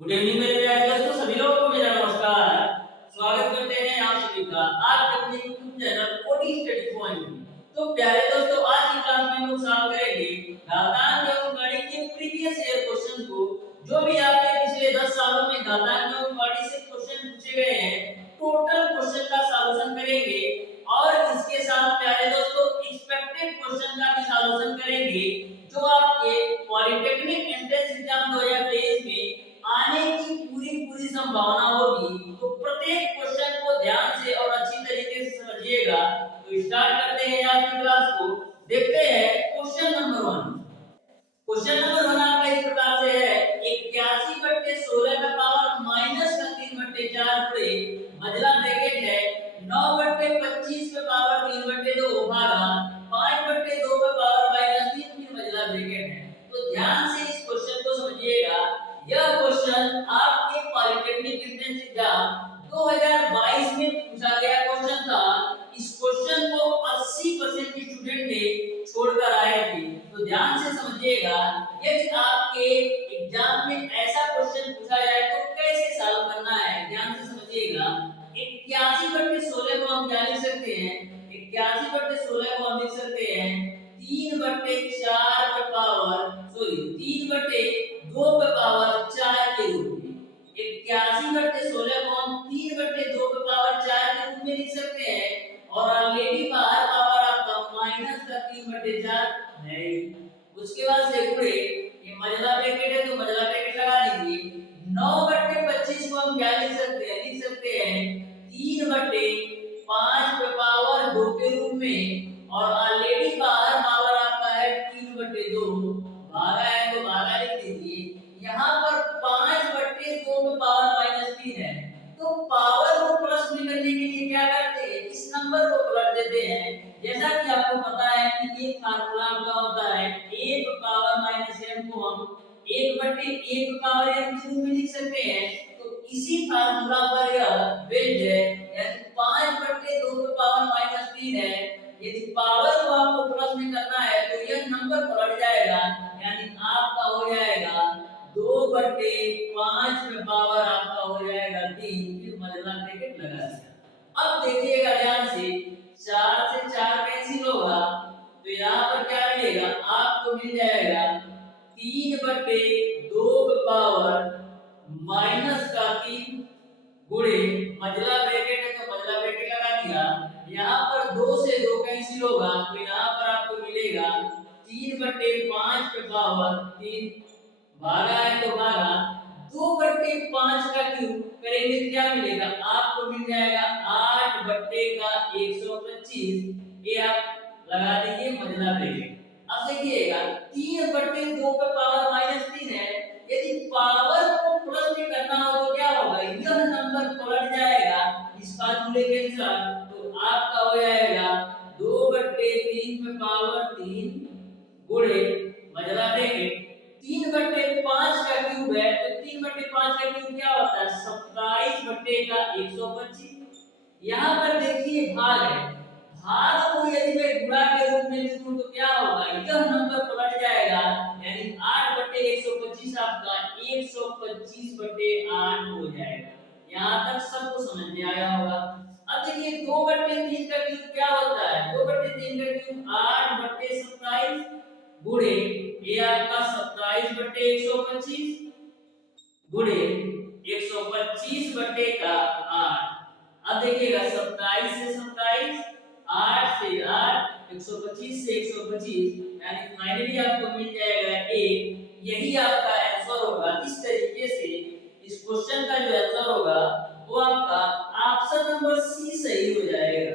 Good evening मेरे प्यारे दोस्तों, सभी लोगों को मेरा नमस्कार। स्वागत करते हैं आप सभी का आज अपने YouTube channel OD study point में। तो प्यारे दोस्तों, आज की क्लास में हम लोग सॉल्व करेंगे घातांक एवं गणित के प्रीवियस ईयर क्वेश्चन को। जो भी आपके पिछले 10 सालों में घातांक एवं गणित से क्वेश्चन पूछे गए हैं, टोटल क्वेश्चन का सॉल्यूशन करेंगे। और इसके साथ प्यारे दोस्तों, एक्सपेक्टेड क्वेश्चन का भी सॉल्यूशन करेंगे जो आपके पॉलिटेक्निक एंट्रेंस एग्जाम 2023 में आने की पूरी पूरी संभावना होगी। तो प्रत्येक क्वेश्चन को ध्यान से और अच्छी तरीके से समझिएगा। तो स्टार्ट करते हैं आज की क्लास को। देखते हैं क्वेश्चन नंबर 1। क्वेश्चन नंबर 1 आपका इस प्रकार से है, 81/16 का पावर माइनस का 3/4 बड़े मजला ब्रैकेट है 9/25 का पावर 3/2 भागा 5/2 का पावर माइनस 3 फिर मजला ब्रैकेट है। तो ध्यान से इस क्वेश्चन को समझिएगा। यह क्वेश्चन आपके पॉलिटेक्निक एंट्रेंस एग्जाम 2022 में पूछा गया क्वेश्चन था। इस क्वेश्चन को 80% के स्टूडेंट ने छोड़कर आए थे। तो ध्यान से समझिएगा, यदि आपके एग्जाम में ऐसा क्वेश्चन पूछा जाए तो कैसे सॉल्व करना है, ध्यान से समझिएगा। 81/16 को हम क्या लिख सकते हैं? 81/16 को हम लिख सकते हैं 3/4 का पावर 3/2 का पावर 4 के रूप में। 81/16 को हम 3/2 का पावर 4 के रूप में लिख सकते हैं। और ऑलरेडी बाहर पावर आपका माइनस का 3/4 है। उसके बाद से गुणे, ये मजला ब्रैकेट है तो मजला ब्रैकेट लगा लीजिए। 9/25 को हम क्या लिख सकते हैं? लिख सकते हैं 3/5 पे पावर 2 के रूप में। और ऑलरेडी बाहर पावर आपका है 3/2, भागा है तो भागा लिख दीजिए। यहाँ पर 5/2 पे पावर -3 है। तो पावर को प्लस में करने के लिए क्या करते हैं? इस नंबर को पलट देते हैं। जैसा कि आपको पता है कि एक फार्मूला आपका होता है 1 पावर -m को हम 1/1 पावर m के रूप में लिख सकते हैं। तो इसी फार्मूला पर यह बेस्ड है, यानी 5/2 पे पावर -3 है। यदि पावर को आपको प्लस में करना है तो यह नंबर पलट जाएगा, यानी आपका हो जाएगा 2/5 में पावर आपका हो जाएगा 3, फिर मजला ब्रैकेट लगा दिया। अब देखिएगा ध्यान से, 4 से 4 कैंसिल होगा तो यहाँ पर क्या मिलेगा? आपको मिल जाएगा 3/2 का पावर माइनस का 3 गुणे मजला ब्रैकेट है तो मजला ब्रैकेट लगा दिया। यहाँ पर 2 से 2 कैंसिल होगा तो यहाँ पर आपको मिलेगा 3/5 पे पावर 3, भागा है तो भागा 2/5 का क्यूब करेंगे क्या मिलेगा? आपको मिल जाएगा 8/125। ये आप लगा दीजिए मजला ब्रैकेट। अब देखिएगा 3/2 का पावर -3 है। यदि पावर को प्लस में करना हो तो क्या होगा? यह नंबर पलट जाएगा इस फार्मूले के अनुसार। तो आपका हो जाएगा 2/3 पे पावर 3 गुणे मजला ब्रैकेट 3/5 का क्यूब है तो 3/5 का क्यूब क्या होता है? 27/125। यहाँ पर देखिए भाग है, भाग को यदि मैं गुणा के रूप में लिखूं तो क्या होगा? यह नंबर पलट जाएगा, यानी 8/125 आपका 125/8 हो जाएगा। यहाँ तक सबको समझ में आया होगा। अब देखिए 2/3 का क्यूब क्या होता है? 2/3 का क्यूब 8/27 गुणे ये आपका 27/125 गुणे 125/8। अब देखिएगा 27 से 27, 8 से 8, 125 से 125, यानी फाइनली आपको मिल जाएगा 1। यही आपका आंसर होगा। इस तरीके से इस क्वेश्चन का जो आंसर होगा वो आपका ऑप्शन नंबर सी सही हो जाएगा।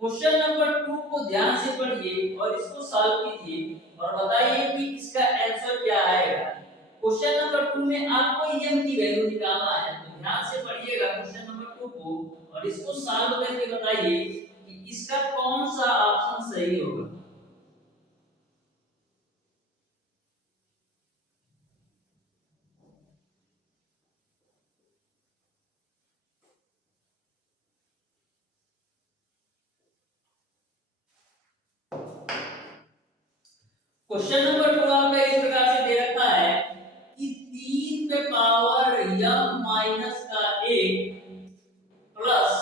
क्वेश्चन नंबर 2 को ध्यान से पढ़िए और इसको सॉल्व कीजिए और बताइए कि इसका आंसर क्या आएगा। क्वेश्चन नंबर 2 में आपको m की वैल्यू निकालना है, तो ध्यान से पढ़िएगा क्वेश्चन नंबर 2 को और इसको सॉल्व करके बताइए कि इसका कौन सा ऑप्शन सही होगा। क्वेश्चन नंबर 2 आपका इस प्रकार से दे रखा है कि 3 पे पावर m माइनस का 1 प्लस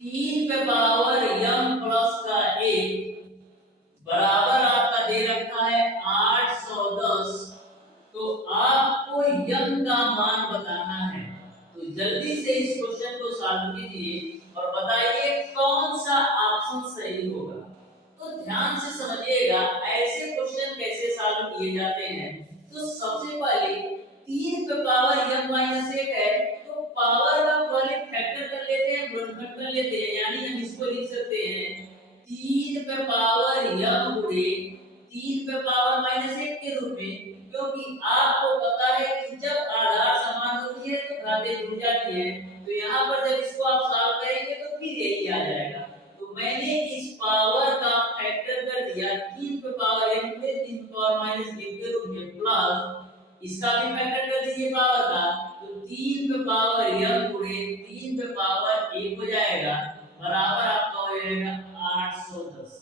3 पे पावर m प्लस का 1 बराबर आपका दे रखा है 810। तो आपको m का मान बताना है। तो जल्दी से इस क्वेश्चन को सॉल्व कीजिए और बताइए कौन सा ऑप्शन सही होगा। तो ध्यान से समझिएगा ऐसे क्वेश्चन कैसे सॉल्व किए जाते हैं। तो सबसे पहले 3 पे पावर m माइनस 1 है, तो पावर का पहले फैक्टर कर लेते हैं, गुणनखंड कर लेते हैं, यानी हम इसको लिख सकते हैं 3 पे पावर m गुणे 3 पे पावर माइनस 1 के रूप में, क्योंकि आपको पता है कि जब आधार समान होती है तो घातें जुड़ जाती है। तो यहाँ पर जब इसको आप सॉल्व करेंगे तो फिर यही आ जाएगा। तो मैंने इस पावर का फैक्टर कर दिया 3 पे पावर m पे 3 पे पावर माइनस 1 के रूप में, प्लस इसका भी फैक्टर कर दीजिए पावर का, तो 3 पे पावर m गुणे 3 पे पावर 1 हो जाएगा, बराबर आपका हो जाएगा 810।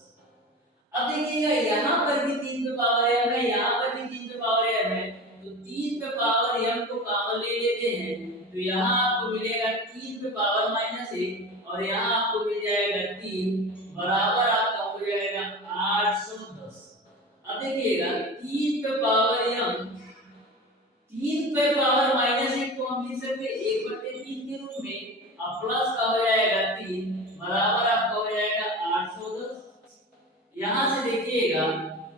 अब देखिएगा यहाँ पर भी 3 पे पावर m है, यहाँ पर भी 3 पे पावर m है, तो 3 पे पावर m को कॉमन ले लेते हैं, तो यहाँ आपको मिलेगा 3 पे पावर माइनस 1 और यहाँ आपको मिल जाएगा 3, बराबर आपका हो जाएगा 810। अब देखिएगा 3 पे पावर m 3 पे पावर माइनस 1 को हम लिख सकते हैं 1/3 के रूप में, अब प्लस का हो जाएगा 3, बराबर आपका हो जाएगा 810। यहाँ से देखिएगा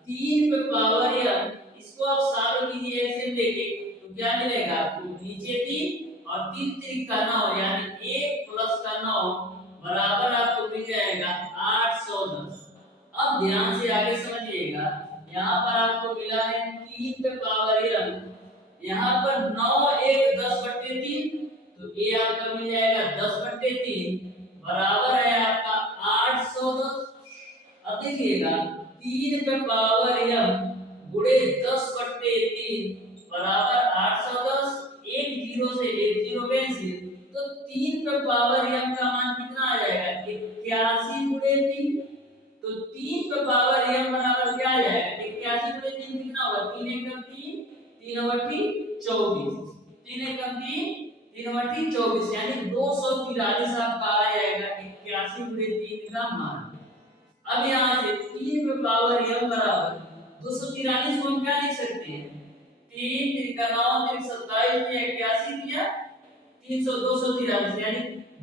3 पे पावर m, इसको आप सॉल्व कीजिए ऐसे लेके, तो क्या मिलेगा आपको, नीचे 3 और 3 3 का 9 यानी 1 प्लस का 9 बराबर आपको मिल जाएगा 810। अब ध्यान से आगे समझिएगा, यहाँ पर आपको मिला है 3 पे पावर m, यहाँ पर 9 1 10/3, तो ये आपका मिल जाएगा 10/3 बराबर है आपका 810। अब देखिएगा 3 पे पावर m गुणे 10/3 बराबर 810, एक जीरो से एक जीरो कैंसिल, तो 3 पे पावर m का मान कितना आ जाएगा 81 गुणे 3, तो 3 पे पावर m बराबर क्या आ जाएगा 81 गुणे 3 कितना होगा 3 एकम 3 3 बट्टी 24, 3 एकम 3 3 बट्टी 24 यानी 243 आपका आ जाएगा 81 गुणे 3 का मान। अब यहाँ से 3 पे पावर m बराबर 243 को हम क्या लिख सकते हैं, 3 3 का 9 3 27 में 81 किया 300 243 यानी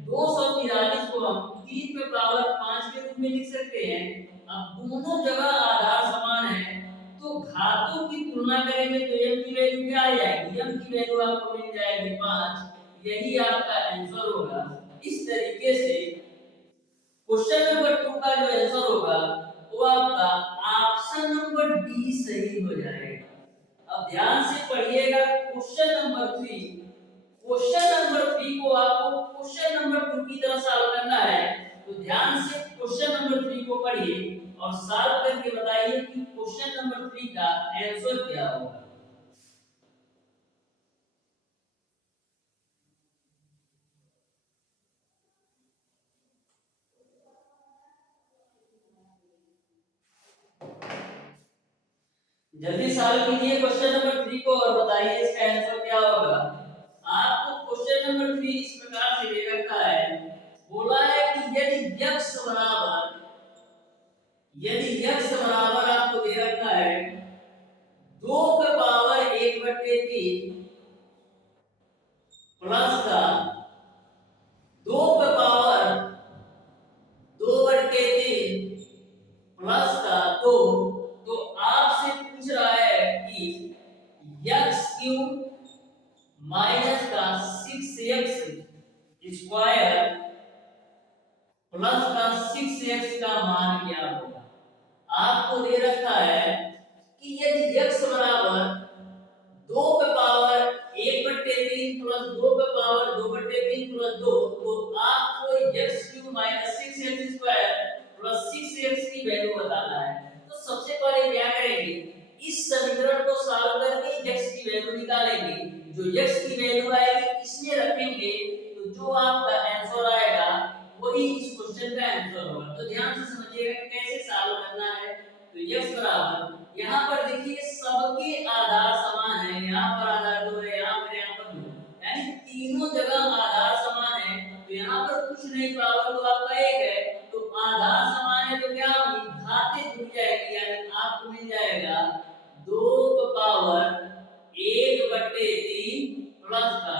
243 को हम 3 पे पावर 5 के रूप में लिख सकते हैं। अब दोनों जगह आधार समान है, तो घातों की तुलना करेंगे तो m की वैल्यू क्या आ जाएगी, m की वैल्यू आपको मिल जाएगी 5। यही आपका आंसर होगा। इस तरीके से क्वेश्चन नंबर 2 का जो आंसर होगा वो आपका ऑप्शन नंबर डी सही हो जाएगा। अब ध्यान से पढ़िएगा क्वेश्चन नंबर 3। क्वेश्चन नंबर 3 को आपको क्वेश्चन नंबर 2 की तरह सॉल्व करना है, तो ध्यान से क्वेश्चन नंबर 3 को पढ़िए और सॉल्व करके बताइए कि क्वेश्चन नंबर 3 का आंसर क्या होगा। जल्दी सॉल्व कीजिए क्वेश्चन नंबर 3 को और बताइए इसका आंसर क्या होगा। आपको क्वेश्चन नंबर 3 इस प्रकार से दे रखा है, बोला है कि यदि x बराबर आपको दे रखा है 2 पे पावर 1/3 प्लस का 2 पे पावर 2/3 प्लस का 2, तो आपसे पूछ रहा है कि x³ माइनस का 6x स्क्वायर प्लस का 6x का मान क्या होगा। आपको दे रखा है कि यदि x बराबर 2 पे पावर 1/3 प्लस 2 पे पावर 2/3 प्लस 2, तो आपको x³ minus 6x square plus 6x की वैल्यू बताना है। तो सबसे पहले क्या करेंगे, इस समीकरण को सॉल्व करके x की वैल्यू निकालेंगे। जो x की वैल्यू आएगी इसमें रखेंगे, तो जो आपका आंसर आएगा वही इस क्वेश्चन का आंसर होगा। तो ध्यान से समझिएगा कैसे सॉल्व करना है। तो x बराबर यहाँ पर देखिए सबके आधार समान है, यहाँ पर आधार 2 है, यहाँ पर नहीं, पावर तो आपका एक है, तो आधार समान है तो क्या होगी, घातें जुड़ जाएगी, यानी आपको मिल जाएगा 2 पावर 1/3 प्लस का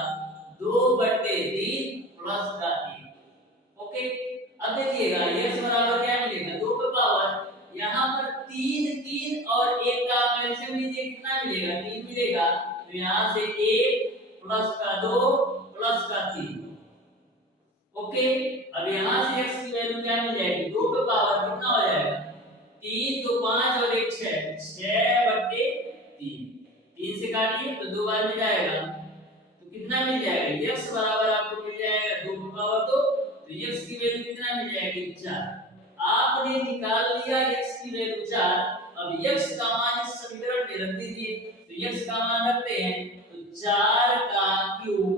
2/3 प्लस का 1। ओके, अब देखिएगा x बराबर क्या मिलेगा, 2 पे पावर, यहाँ पर 3 3 और 1 का एलसीएम लीजिए, कितना मिलेगा, 3 मिलेगा, तो यहाँ से 1 प्लस का 2 प्लस का 3। ओके, अब यहाँ से x की वैल्यू क्या मिल जाएगी, 2 पे पावर कितना हो जाएगा, 3 तो 5 और 1 6, 6/3, 3 से काटिए तो 2 बार मिल जाएगा, तो कितना मिल जाएगा, x बराबर आपको मिल जाएगा 2 पे पावर 2, तो x की वैल्यू कितना मिल जाएगी, 4। आपने निकाल लिया x की वैल्यू 4। अब x का मान इस समीकरण में रख दीजिए, तो x का मान रखते हैं, तो 4 का क्यूब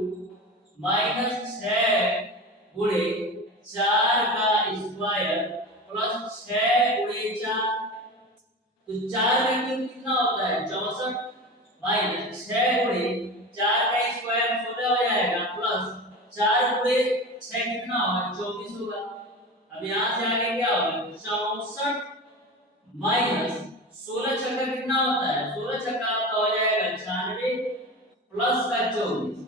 माइनस 6 गुणे 4 का स्क्वायर प्लस 6 गुणे 4, तो 4 का क्यूब कितना होता है 64, माइनस 6 गुणे 4 का स्क्वायर 16 हो जाएगा, प्लस 4 गुणे 6 कितना होगा 24 होगा। अब यहाँ से आगे क्या होगा 64 माइनस 16 छक्का कितना होता है, 16 छक्का आपका हो जाएगा 96 प्लस का 24।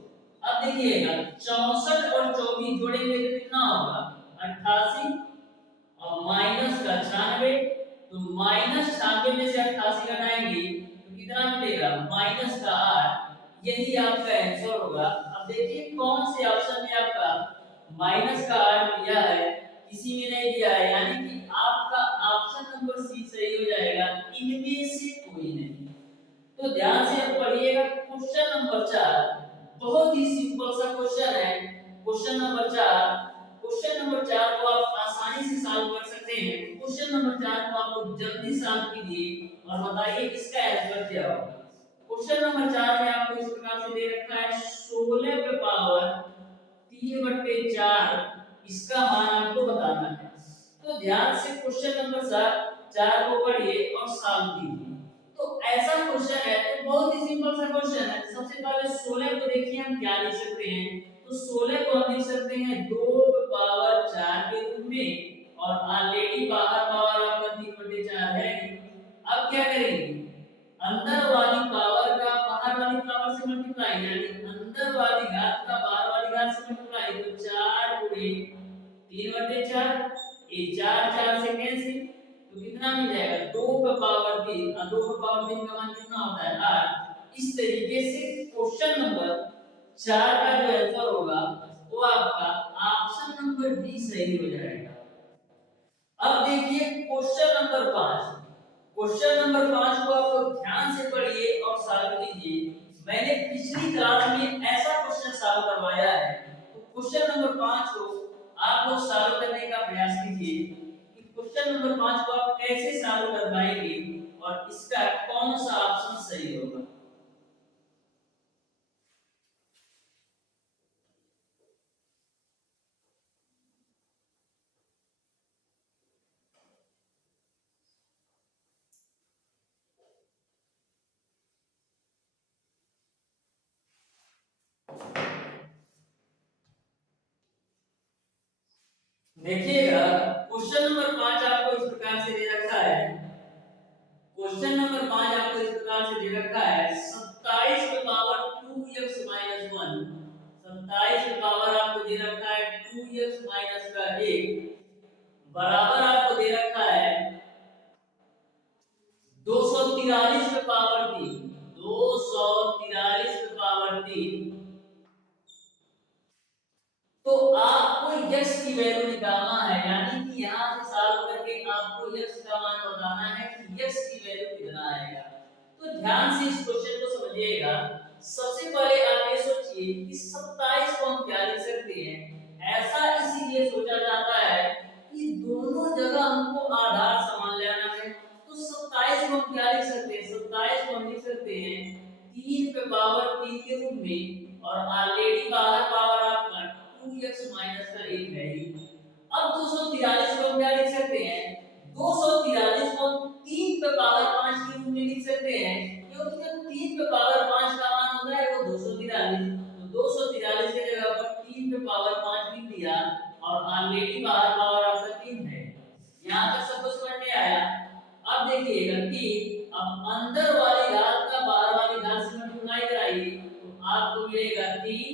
अब देखिएगा 64 और 24 जोड़ेंगे तो कितना होगा 88 और माइनस का 96, तो माइनस 96 में से 88 घटाएंगे तो कितना मिलेगा माइनस का 8। यही आपका आंसर होगा। अब देखिए कौन से ऑप्शन में आपका माइनस का 8 दिया है, किसी में नहीं दिया है, यानी कि आपका ऑप्शन नंबर सी सही हो जाएगा, इनमें से कोई नहीं। तो ध्यान से आप पढ़िएगा क्वेश्चन नंबर 4, बहुत ही सिंपल सा क्वेश्चन है। क्वेश्चन नंबर 4, क्वेश्चन नंबर 4 को आप आसानी से सॉल्व कर सकते हैं। क्वेश्चन नंबर 4 को आप जल्दी सॉल्व कीजिए और बताइए इसका आंसर क्या होगा। क्वेश्चन नंबर 4 में आपको इस प्रकार से दे रखा है 16 पे पावर 3/4, इसका मान आपको बताना है। तो ध्यान से क्वेश्चन नंबर 4 को पढ़िए और सॉल्व कीजिए। तो ऐसा क्वेश्चन है, तो बहुत ही सिंपल सा क्वेश्चन है। सबसे पहले 16 को देखिए हम क्या लिख सकते हैं, तो 16 को हम लिख सकते हैं 2 पावर 4 के रूप में, और ऑलरेडी बाहर पावर आपका 3/4 है। अब क्या करेंगे, अंदर वाली पावर का बाहर वाली पावर से मल्टीप्लाई, यानी अंदर वाली घात का बाहर वाली घात से मल्टीप्लाई, तो 4 गुणे 3/4, ये 4 4 से कैंसिल, तो कितना मिल जाएगा 2 का पावर 3, और 2 का पावर 3 का मान कितना होता है 8। इस तरीके से क्वेश्चन नंबर 4 का जो आंसर होगा वो आपका ऑप्शन नंबर डी सही हो जाएगा। अब देखिए क्वेश्चन नंबर 5, क्वेश्चन नंबर 5 को आप लोग ध्यान से पढ़िए और सॉल्व कीजिए। मैंने पिछली क्लास में ऐसा क्वेश्चन सॉल्व करवाया है, तो क्वेश्चन नंबर 5 को आप लोग सॉल्व करने का प्रयास कीजिए कि क्वेश्चन नंबर 5 को आप कैसे सॉल्व कर पाएंगे और इसका कौन सा ऑप्शन सही होगा। देखिएगा क्वेश्चन नंबर 5 आपको इस प्रकार से दे रखा है, क्वेश्चन नंबर 5 आपको इस प्रकार से दे रखा है 27 पे पावर 2x - 1, 27 पे पावर आपको दे रखा है 2x - का 1 बराबर आपको दे रखा है 243 पे पावर 3, 243 पे पावर 3। तो आपको x की वैल्यू निकालना है, यानी कि यहां से सॉल्व करके आपको x का मान बताना है कि x की वैल्यू कितना आएगा। तो ध्यान से इस क्वेश्चन को समझिएगा। सबसे पहले आप ये सोचिए कि 27 को हम क्या लिख सकते हैं, ऐसा इसीलिए सोचा जाता है कि दोनों जगह हमको आधार समान लेना है। तो 27 को हम क्या लिख सकते हैं, 27 को हम लिख सकते हैं 3 पे पावर 3 के रूप में, और ऑलरेडी बाहर पावर आपका 2x - का 1 है ही। अब 243 को हम क्या लिख सकते हैं, 243 को 3 पे पावर 5 के रूप में लिख सकते हैं, क्योंकि जब 3 पे पावर 5 का मान होता है वो 243, तो 243 की जगह पर 3 पे पावर 5 लिख दिया, और ऑलरेडी बाहर पावर आपका 3 है। यहाँ तक सब कुछ समझ में आया। अब देखिएगा कि अब अंदर वाली घात का बाहर वाली घात से मल्टीप्लाई कराइए तो आपको मिलेगा 3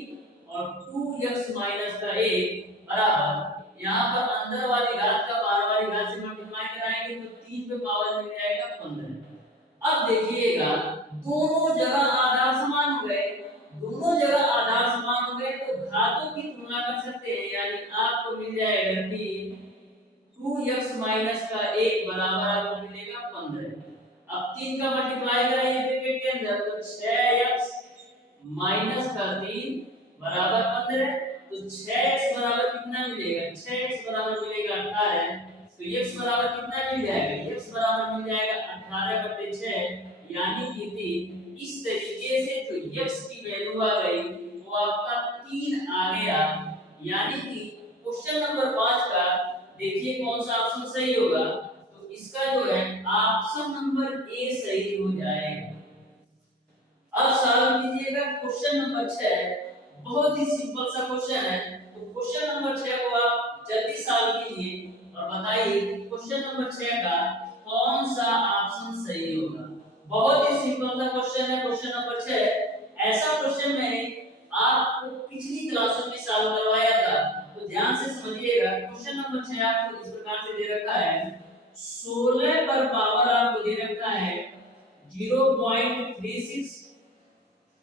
और 2x माइनस का 1 बराबर, यहाँ पर अंदर वाली घात का बाहर वाली घात से मल्टीप्लाई कराएंगे तो 3 पे पावर मिल जाएगा 15। अब देखिएगा दोनों जगह आधार समान हो गए, दोनों जगह आधार समान हो गए तो घातों की तुलना कर सकते हैं, यानी आपको मिल जाएगा कि 2x माइनस का 1 बराबर आपको मिलेगा 15। अब 3 का मल्टीप्लाई कराइए ब्रैकेट के अंदर तो 6x माइनस का 3 बराबर 15, तो 6x बराबर कितना मिलेगा, 6x बराबर मिलेगा 18। तो x बराबर कितना मिल जाएगा, x बराबर मिल जाएगा 18/6 यानी कि 3। इस तरीके से जो x की वैल्यू आ गई वो आपका 3 आ गया, यानी कि क्वेश्चन नंबर 5 का देखिए कौन सा ऑप्शन सही होगा, तो इसका जो है ऑप्शन नंबर ए सही हो जाएगा। अब सॉल्व कीजिएगा क्वेश्चन नंबर 6, बहुत ही सिंपल सा क्वेश्चन है, तो क्वेश्चन नंबर 6 को आप जल्दी सॉल्व कीजिए और बताइए क्वेश्चन नंबर 6 का कौन सा ऑप्शन सही होगा। बहुत ही सिंपल सा क्वेश्चन है क्वेश्चन नंबर 6। ऐसा क्वेश्चन मैंने आपको पिछली क्लासों में सॉल्व करवाया था, तो ध्यान से समझिएगा। क्वेश्चन नंबर 6 आपको इस प्रकार से दे रखा है, 16 पर पावर आपको दे रखा है 0.36,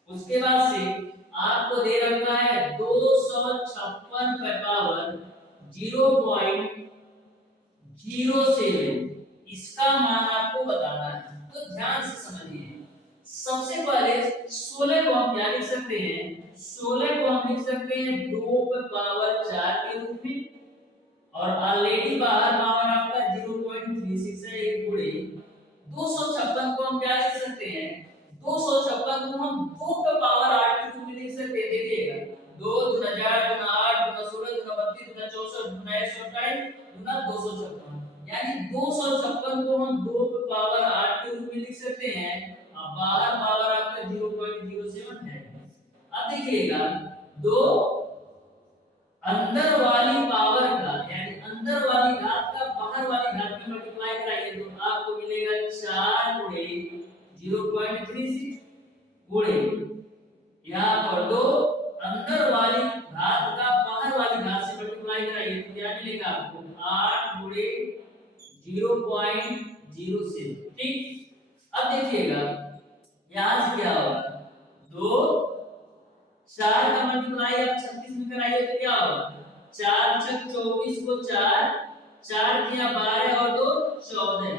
उसके बाद से आपको दे रखा है 256 का पावर 0.07, इसका मान आपको बताना है, तो ध्यान से समझिए। सबसे पहले 16 को हम क्या लिख सकते हैं, 16 को हम लिख सकते हैं 2 पे पावर 4 के रूप में, और ऑलरेडी बाहर पावर आपका 0.36 है, एक गुणे 256 को हम क्या लिख सकते हैं, 256 को हम 2 पे पावर 8 के रूप में लिख सकते हैं। देखिएगा 2 गुना 4 गुना 8 गुना 16 गुना 32 गुना 64 गुना 128 गुना 256, यानी 256 को हम 2 पे पावर 8 के रूप में लिख सकते हैं। अब बाहर पावर आपका 0.07 है। अब देखिएगा 2 अंदर वाली पावर का यानी अंदर वाली घात का बाहर वाली घात में मल्टीप्लाई कराइए तो आपको मिलेगा 4 गुणे 0.36 गुणे यहाँ पर 2 अंदर वाली घात का बाहर वाली घात से मल्टीप्लाई कराइए तो क्या मिलेगा आपको 8 गुणे 0.07। ठीक। अब देखिएगा यहाँ से क्या होगा, 2 4 का मल्टीप्लाई आप 36 में कराइए तो क्या होगा, 4 छक 24 को 4 4 दिया 12 और 2 14।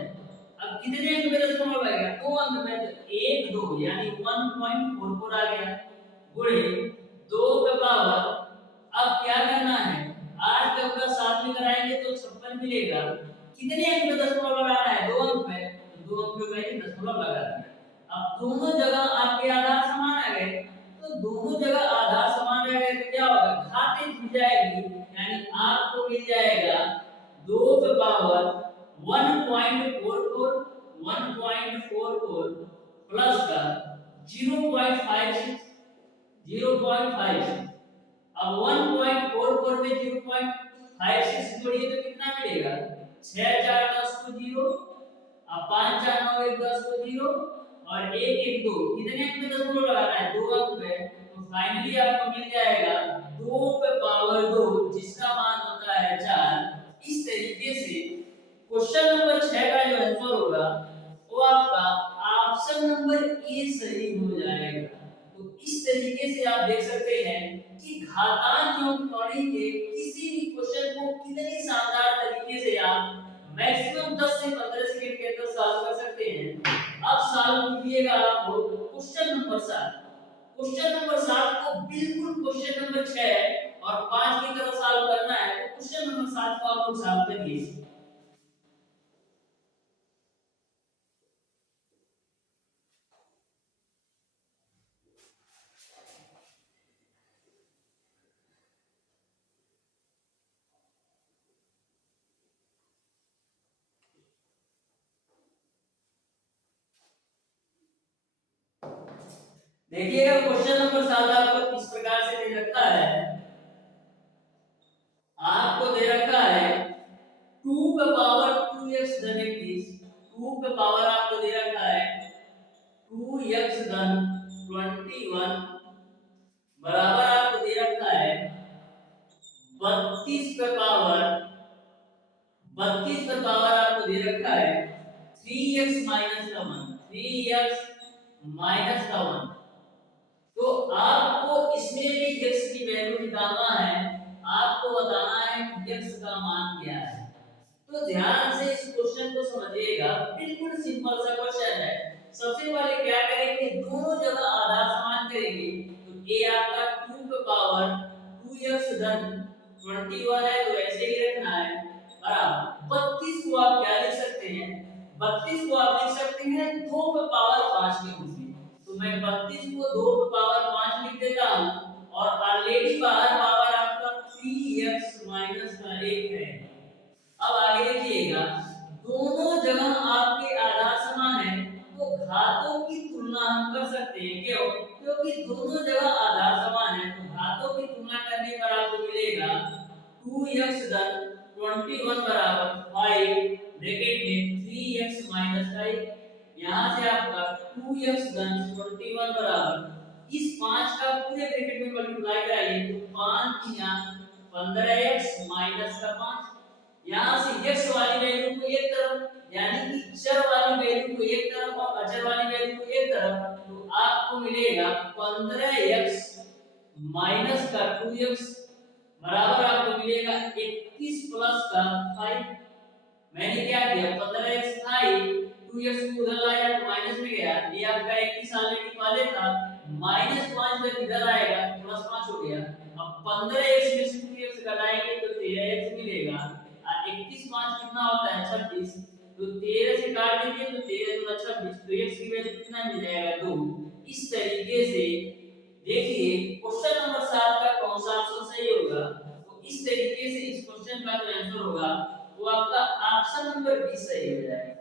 अब कितने अंक में दशमलव लगेगा, 2 अंक में, तो 1 2 यानी 1.44 आ गया गुणे 2 पे पावर। अब क्या करना है, 8 का पूरा 7 में कराएंगे तो 56 मिलेगा। कितने अंक में दशमलव लगाना है, 2 अंक में, तो 2 अंक में मैंने दशमलव लगा दिया। अब दोनों जगह आपके आधार समान आ गए, तो दोनों जगह आधार समान रहेगा तो क्या होगा, घातें जुड़ जाएगी, यानी आपको मिल जाएगा 2 पे पावर 1.44 प्लस का 0.56 0.56। अब 1.44 में 0.56 जोड़िए तो कितना मिलेगा, 6 4 10 को 0, अब 5 4 9 1 10 को 0 और 1 1 2, कितने अंक में दशमलव लगाना है, 2 अंक में, तो फाइनली आपको मिल जाएगा 2 पे पावर 2 जिसका मान होता है 4। इस तरीके से क्वेश्चन नंबर 6 का जो आंसर होगा वो आपका ऑप्शन नंबर ए सही हो जाएगा। तो इस तरीके से आप देख सकते हैं कि घातांक एवं त्वरणी के किसी भी क्वेश्चन को कितनी शानदार तरीके से आप मैक्सिमम 10 से 15 सेकंड के अंदर सॉल्व कर सकते हैं। अब सॉल्व कीजिएगा आपको क्वेश्चन नंबर 7। क्वेश्चन नंबर 7 को बिल्कुल क्वेश्चन नंबर 6 और 5 की तरह सॉल्व करना है, तो क्वेश्चन नंबर 7 को आप लोग सॉल्व करिए। देखिएगा क्वेश्चन नंबर 7 आपको इस प्रकार से दे रखा है, आपको दे रखा है 2 पे पावर 2x धन 21, 2 पे पावर आपको दे रखा है 2x धन 21 बराबर आपको दे रखा है 32 पे पावर 32 पे पावर आपको दे रखा है 3x माइनस का 1, 3x माइनस का 1। तो आपको इसमें भी x की वैल्यू निकालना है, आपको बताना है कि x का मान क्या है। तो ध्यान से इस क्वेश्चन को समझिएगा, बिल्कुल सिंपल सा क्वेश्चन है। सबसे पहले क्या करेंगे, दोनों जगह आधार समान करेंगे। तो a आपका 2 पे पावर 2x धन 21 है तो ऐसे ही रखना है बराबर 32 को आप क्या लिख सकते हैं, 32 को आप लिख सकते हैं 2 पे पावर 5 के रूप में। तो मैं 32 को 2 पे पावर 5 लिख देता हूं और ऑलरेडी बाहर पावर आपका 3x माइनस का 1 है। अब आगे देखिएगा, दोनों जगह आपके आधार समान है तो घातों की तुलना हम कर सकते हैं। क्यों? क्योंकि दोनों जगह आधार समान है तो घातों की तुलना करने पर आपको मिलेगा 2x धन 21 बराबर 5 ब्रैकेट में 3x माइनस 5। यहां से आपका 2x धन 21 बराबर इस 5 का पूरे ब्रैकेट में मल्टीप्लाई कराइए तो 5 या 15x माइनस का 5। यहाँ से x वाली वैल्यू को एक तरफ यानी कि चर वाली वैल्यू को एक तरफ और अचर वाली वैल्यू को एक तरफ, तो आपको मिलेगा 15x माइनस का 2x बराबर आपको मिलेगा 21 प्लस का 5। मैंने क्या किया, 15x था 2x को उधर लाया तो माइनस में गया, ये आपका 21 ऑलरेडी पहले था, -5 जब इधर आएगा तो +5 हो गया। अब 15x में से 2x घटाएंगे तो 13x मिलेगा। 21 5 कितना होता है 26, तो 13 से काट दीजिए तो 13 दूना 26, तो x की वैल्यू कितना मिल जाएगा 2। इस तरीके से देखिए क्वेश्चन नंबर 7 का कौन सा ऑप्शन सही होगा। तो इस तरीके से इस क्वेश्चन का जो आंसर होगा वो आपका ऑप्शन नंबर बी सही हो जाएगा।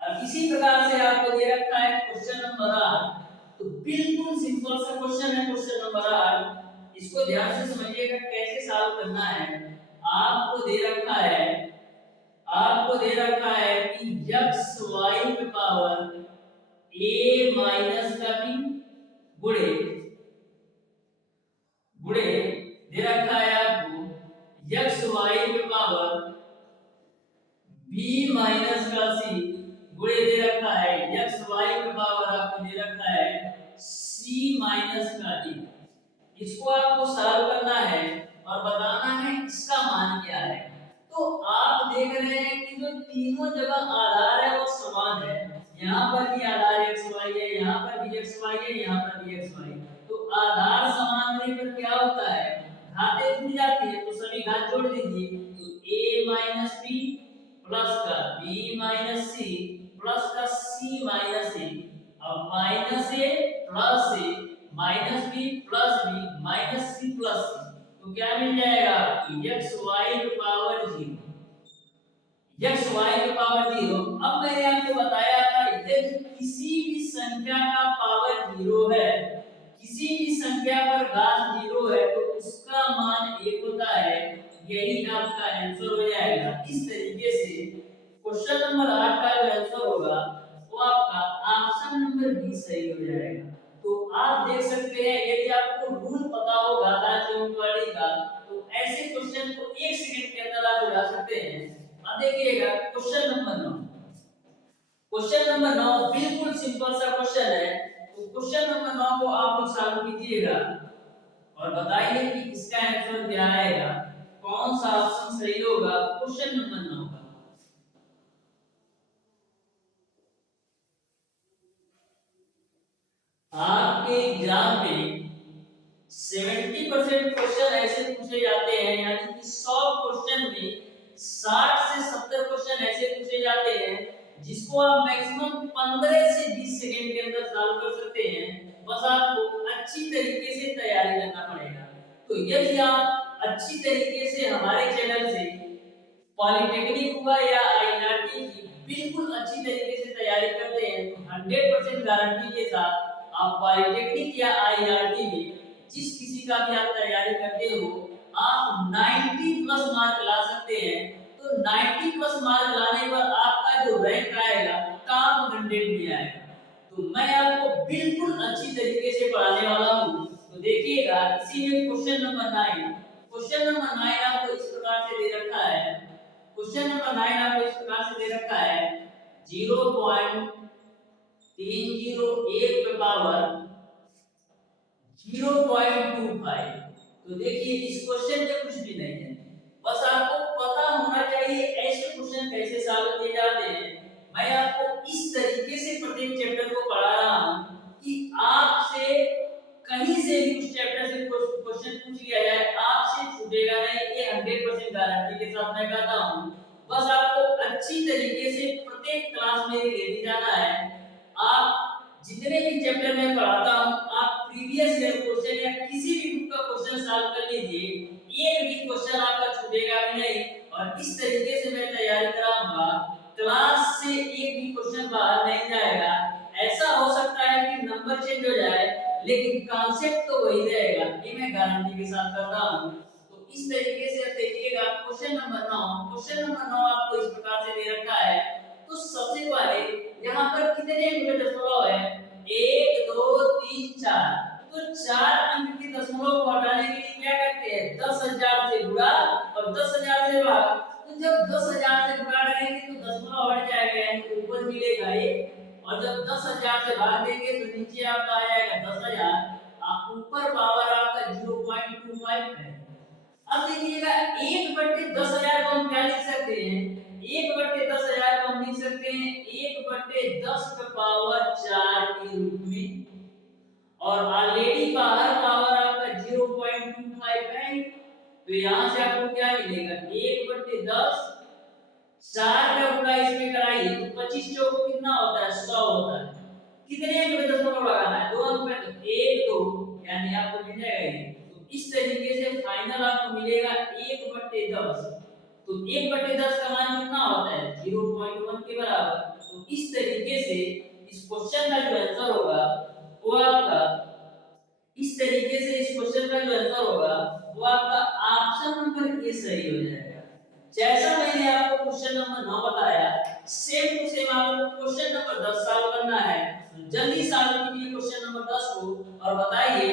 अब इसी प्रकार से आपको दे रखा है क्वेश्चन नंबर 8, तो बिल्कुल सिंपल सा क्वेश्चन है क्वेश्चन नंबर 8। इसको ध्यान से समझिएगा कैसे सॉल्व करना है। आपको दे रखा है, आपको दे रखा है कि x y की पावर a माइनस का b गुणे गुणे दे रखा है आपको x y की पावर b माइनस का c गुणे दे रखा है x y की पावर आपको दे रखा है c माइनस का d। इसको आपको सॉल्व करना है और बताना है इसका मान क्या है। तो आप देख रहे हैं कि जो तीनों जगह आधार है वो समान है, यहाँ पर भी आधार xy है, यहाँ पर भी xy है, यहाँ पर भी xy। तो आधार समान होने पर क्या होता है, घातें जुड़ जाती है, तो सभी घात जोड़ दीजिए। तो a b प्लस का b c प्लस का c a। अब -a plus a minus b plus b minus c plus c, तो क्या मिल जाएगा आपकी x y की पावर 0, x y की पावर 0। अब मैंने आपको बताया था यदि किसी भी संख्या का पावर 0 है, किसी भी संख्या पर घात 0 है तो उसका मान 1 होता है, यही आपका आंसर हो जाएगा। इस तरीके से क्वेश्चन नंबर 8 का जो आंसर होगा वो आपका ऑप्शन नंबर बी सही हो जाएगा। तो आप देख सकते हैं यदि आपको रूल पता हो घातांक इनक्वालिटी का तो ऐसे क्वेश्चन को 1 सेकंड के अंदर आप बुझा सकते हैं। अब देखिएगा क्वेश्चन नंबर 9, क्वेश्चन नंबर 9 बिल्कुल सिंपल सा क्वेश्चन है। तो क्वेश्चन नंबर 9 को आप लोग सॉल्व कीजिएगा और बताइए कि इसका आंसर क्या आएगा, कौन सा ऑप्शन सही होगा क्वेश्चन नंबर 9 का। आपके एग्जाम में 70% क्वेश्चन ऐसे पूछे जाते हैं, यानी कि 100 क्वेश्चन में 60 से 70 क्वेश्चन ऐसे पूछे जाते हैं जिसको आप मैक्सिमम 15 से 20 सेकंड के अंदर सॉल्व कर सकते हैं। बस आपको अच्छी तरीके से तैयारी करना पड़ेगा। तो यदि आप अच्छी तरीके से हमारे चैनल से पॉलिटेक्निक हुआ या आईआरटी की बिल्कुल अच्छी तरीके से तैयारी करते हैं तो 100% गारंटी के साथ आप पॉलिटेक्निक या आईआरटी में जिस किसी का भी आप तैयारी करते हो आप 90 प्लस मार्क ला सकते हैं। तो 90 प्लस मार्क लाने पर आपका जो रैंक आएगा टॉप 100 में आएगा। तो मैं आपको बिल्कुल अच्छी तरीके से पढ़ाने वाला हूँ। तो देखिएगा इसी में क्वेश्चन नंबर 9। क्वेश्चन नंबर 9 आपको इस प्रकार से दे रखा है। क्वेश्चन नंबर 9 आपको इस प्रकार से दे रखा है 0.301 पे पावर 0.25। तो देखिए इस क्वेश्चन में कुछ भी नहीं है, बस आपको पता होना चाहिए ऐसे क्वेश्चन कैसे सॉल्व किए जाते हैं। मैं आपको इस तरीके से प्रत्येक चैप्टर को पढ़ा रहा हूं कि आपसे कहीं से भी उस चैप्टर से क्वेश्चन पूछ लिया जाए आपसे छूटेगा नहीं, ये 100% गारंटी के साथ मैं कहता हूं। बस आपको अच्छी तरीके से प्रत्येक क्लास में लेके जाना है। आप जितने भी चैप्टर में पढ़ाता हूं आप प्रीवियस ईयर क्वेश्चन या किसी भी बुक का क्वेश्चन सॉल्व कर लीजिए, एक भी क्वेश्चन आपका छूटेगा भी नहीं। और इस तरीके से मैं तैयारी कराऊंगा, क्लास से एक भी क्वेश्चन बाहर नहीं जाएगा। ऐसा हो सकता है कि नंबर चेंज हो जाए लेकिन कॉन्सेप्ट तो वही रहेगा, ये मैं गारंटी के साथ करता हूं। तो इस तरीके से आप देखिएगा क्वेश्चन नंबर 9। क्वेश्चन नंबर 9 आपको इस प्रकार से दे रखा है। तो सबसे पहले यहाँ पर कितने अंक के दशमलव है? 1 2 3 4। तो 4 अंक के दशमलव को हटाने के लिए क्या करते हैं? 10,000 से गुणा और 10,000 से भाग। तो जब 10,000 से गुणा करेंगे तो दशमलव हट जाएगा, यानी कि ऊपर मिलेगा 1। और जब 10,000 से भाग देंगे तो नीचे आपका आ जाएगा 10,000। ऊपर पावर आपका 0.25 है। अब देखिएगा 1/10,000 को हम क्या लिख सकते हैं? 1/10,000 को हम लिख सकते हैं 1/10 पे पावर 4 के रूप में। और ऑलरेडी बाहर पावर आपका 0.25 है। तो यहाँ से आपको क्या मिलेगा? 1/10 4 का गुणा इसमें कराइए तो 25 चौक कितना होता है? 100 होता है। कितने अंक में दशमलव लगाना है? 2 अंक में, तो 1 2 यानी आपको मिल जाएगा ये। तो इस तरीके से फाइनल आपको मिलेगा 1/10। तो 1/10 का मान कितना होता है? 0.1 के बराबर। तो इस तरीके से इस क्वेश्चन का जो आंसर होगा वो आपका इस तरीके से इस क्वेश्चन का जो आंसर होगा वो आपका ऑप्शन नंबर ए सही हो जाएगा। जैसा मैंने आपको क्वेश्चन नंबर 9 बताया, सेम टू सेम आपको क्वेश्चन नंबर 10 सॉल्व करना है। जल्दी सॉल्व कीजिए क्वेश्चन नंबर 10 को और बताइए